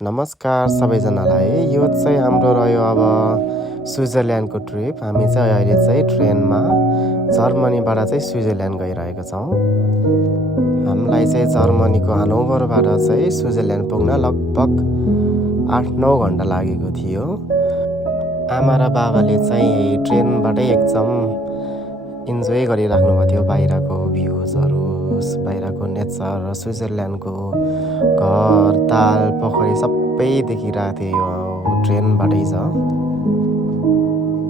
नमस्कार सबैजनालाई। यो चाहिँ हाम्रो रह्यो अब स्विजरल्यान्डको ट्रिप। हामी चाहिँ अहिले चाहिँ ट्रेनमा जर्मनीबाट चाहिँ स्विजरल्यान्ड गइरहेको छौँ। हामीलाई चाहिँ जर्मनीको हानोभरबाट चाहिँ स्विजरल्यान्ड पुग्न लगभग 8-9 घन्टा लागेको थियो। आमा र बाबाले चाहिँ ट्रेनबाटै एकदम इन्जोय गरिराख्नु भएको थियो, बाहिरको भ्युजहरू, बाहिरको नेचर र स्विजरल्यान्डको घर, ताल, पोखरी सबै देखिरहेको थियो यो ट्रेनबाटै छ।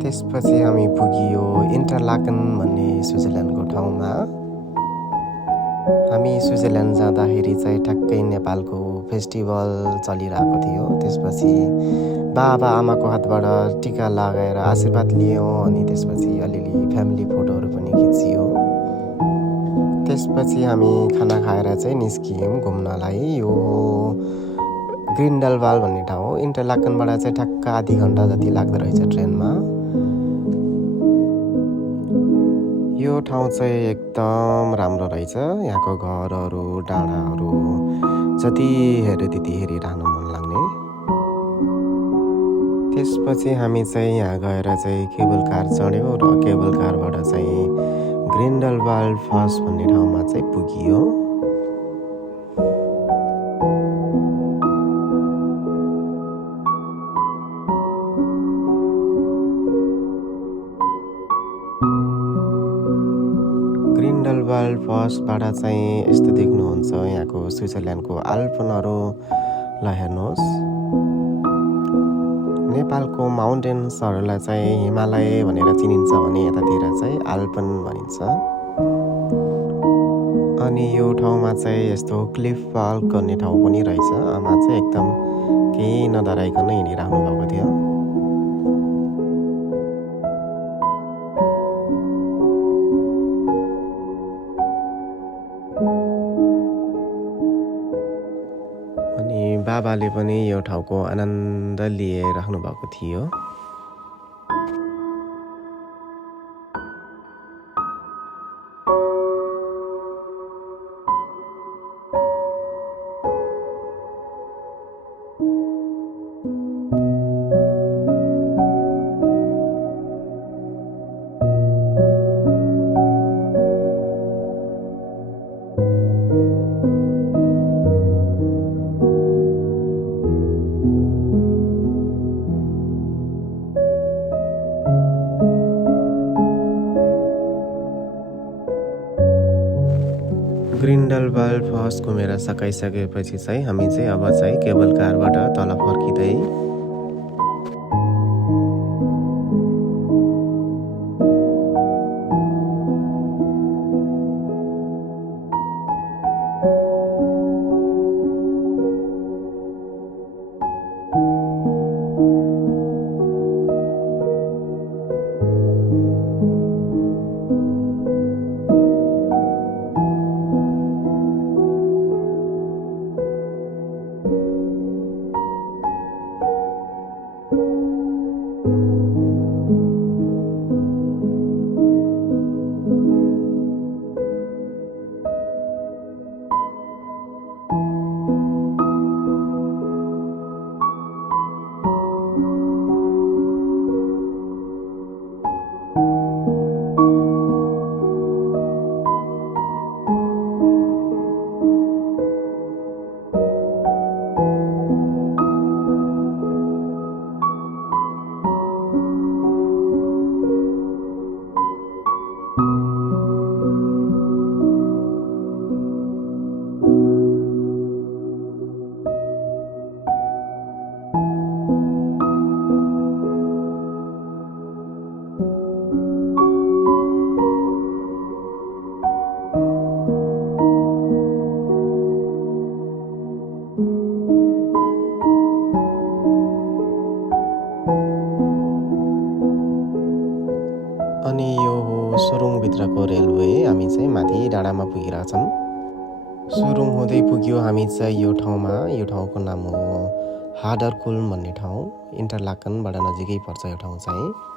त्यसपछि हामी पुगियो इन्टरलाकन भन्ने स्विजरल्यान्डको ठाउँमा। हामी स्विजरल्यान्ड जाँदाखेरि चाहिँ ठ्याक्कै नेपालको फेस्टिभल चलिरहेको थियो। त्यसपछि बाबा आमाको हातबाट टिका लगाएर आशीर्वाद लियौँ अनि त्यसपछि अलिअलि फ्यामिली फोटोहरू पनि खिचियो। त्यसपछि हामी खाना खाएर चाहिँ निस्कियौँ घुम्नलाई। यो ग्रिन्डलवाल भन्ने ठाउँ हो। इन्टरलाकनबाट चाहिँ ठ्याक्क आधी घन्टा जति लाग्दो रहेछ ट्रेनमा। यो ठाउँ चाहिँ एकदम राम्रो रहेछ। यहाँको घरहरू, डाँडाहरू जति हेऱ्यो त्यति हेरिरहनु मन लाग्ने। त्यसपछि हामी चाहिँ यहाँ गएर चाहिँ केबल कार चढ्यौँ र केबल कारबाट चाहिँ ग्रिन्डलवाल फल्स भन्ने ठाउँमा चाहिँ पुगियो। ग्रिन्डलवाल फल्सबाट चाहिँ यस्तो देख्नुहुन्छ यहाँको स्विजरल्यान्डको आल्पनहरूलाई हेर्नुहोस्। नेपालको माउन्टेन्सहरूलाई चाहिँ हिमालय भनेर चिनिन्छ भने यतातिर चाहिँ आल्पन भनिन्छ। अनि यो ठाउँमा चाहिँ यस्तो क्लिफ वाक गर्ने ठाउँ पनि रहेछ। आमा चाहिँ एकदम केही नडराइकन हिँडिराख्नु भएको थियो। अनि बाबाले पनि यो ठाउँको आनन्द लिइराख्नु भएको थियो। ग्रिन्डलवाल फल्स घुमेर सकाइसकेपछि चाहिँ हामी चाहिँ अब चाहिँ केबल कारबाट तल फर्किँदै अनि यो हो सुरुङभित्रको रेलवे। हामी चाहिँ माथि डाँडामा पुगिरहेका छौँ। सुरुङ हुँदै पुग्यो हामी चाहिँ यो ठाउँमा। यो ठाउँको नाम हो हाडरकुल्म भन्ने ठाउँ। इन्टरलाकनबाट नजिकै पर्छ यो ठाउँ चाहिँ।